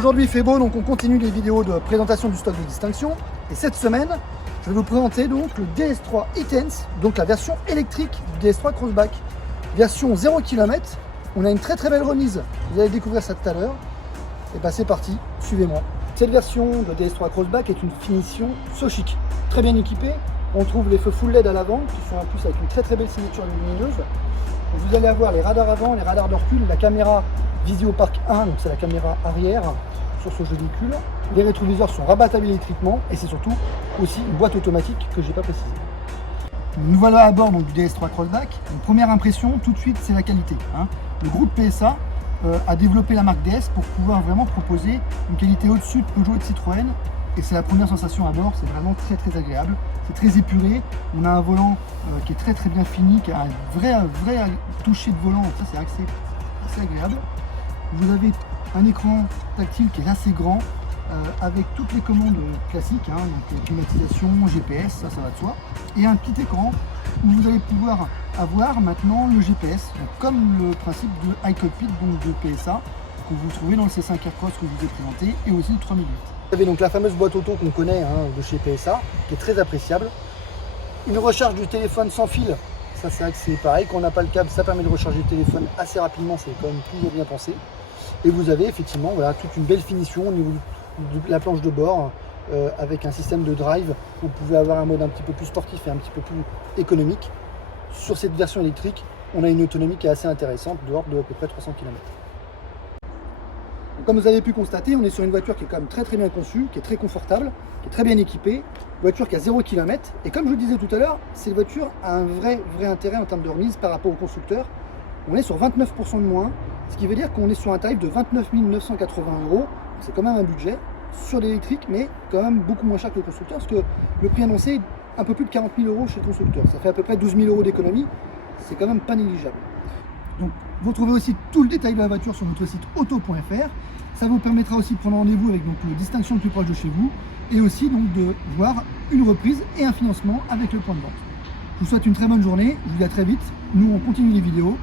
Aujourd'hui il fait beau, donc on continue les vidéos de présentation du stock de distinction. Et cette semaine, je vais vous présenter donc le DS3 e-Tense, donc la version électrique du DS3 Crossback. Version 0 km. On a une très belle remise, vous allez découvrir ça tout à l'heure. Et bah c'est parti, suivez-moi. Cette version de DS3 Crossback est une finition so chic, très bien équipée. On trouve les feux full LED à l'avant, qui sont en plus avec une très belle signature lumineuse. Vous allez avoir les radars avant, les radars de recul, la caméra Visio Park 1, donc c'est la caméra arrière sur ce jeu véhicule. Les rétroviseurs sont rabattables électriquement et c'est surtout aussi une boîte automatique que je n'ai pas précisé. Nous voilà à bord donc, du DS3 Crossback. Une première impression, tout de suite, c'est la qualité. Le groupe PSA a développé la marque DS pour pouvoir vraiment proposer une qualité au-dessus de Peugeot et de Citroën. Et c'est la première sensation à bord, c'est vraiment très agréable. C'est très épuré, on a un volant qui est très bien fini, qui a un vrai toucher de volant, donc ça c'est assez agréable. Vous avez un écran tactile qui est assez grand, avec toutes les commandes classiques, donc climatisation, GPS, ça va de soi, et un petit écran où vous allez pouvoir avoir maintenant le GPS, donc comme le principe de iCockpit, donc de PSA, que vous trouvez dans le C5 Aircross que je vous ai présenté, et aussi le 3008. Vous avez donc la fameuse boîte auto qu'on connaît de chez PSA, qui est très appréciable. Une recharge du téléphone sans fil, ça c'est vrai que c'est pareil, quand on n'a pas le câble, ça permet de recharger le téléphone assez rapidement, c'est quand même toujours bien pensé. Et vous avez effectivement toute une belle finition au niveau de la planche de bord, avec un système de drive, vous pouvez avoir un mode un petit peu plus sportif et un petit peu plus économique. Sur cette version électrique, on a une autonomie qui est assez intéressante, de l'ordre de à peu près 300 km. Comme vous avez pu constater, on est sur une voiture qui est quand même très bien conçue, qui est très confortable, qui est très bien équipée, voiture qui a 0 km. Et comme je vous le disais tout à l'heure, cette voiture a un vrai intérêt en termes de remise par rapport au constructeur. On est sur 29% de moins, ce qui veut dire qu'on est sur un tarif de 29 980 €. C'est quand même un budget sur l'électrique, mais quand même beaucoup moins cher que le constructeur, parce que le prix annoncé est un peu plus de 40 000 € chez le constructeur. Ça fait à peu près 12 000 € d'économie, c'est quand même pas négligeable. Donc, vous retrouvez aussi tout le détail de la voiture sur notre site auto.fr. Ça vous permettra aussi de prendre rendez-vous avec le distinction le plus proche de chez vous, et aussi donc de voir une reprise et un financement avec le point de vente. Je vous souhaite une très bonne journée, je vous dis à très vite. Nous on continue les vidéos.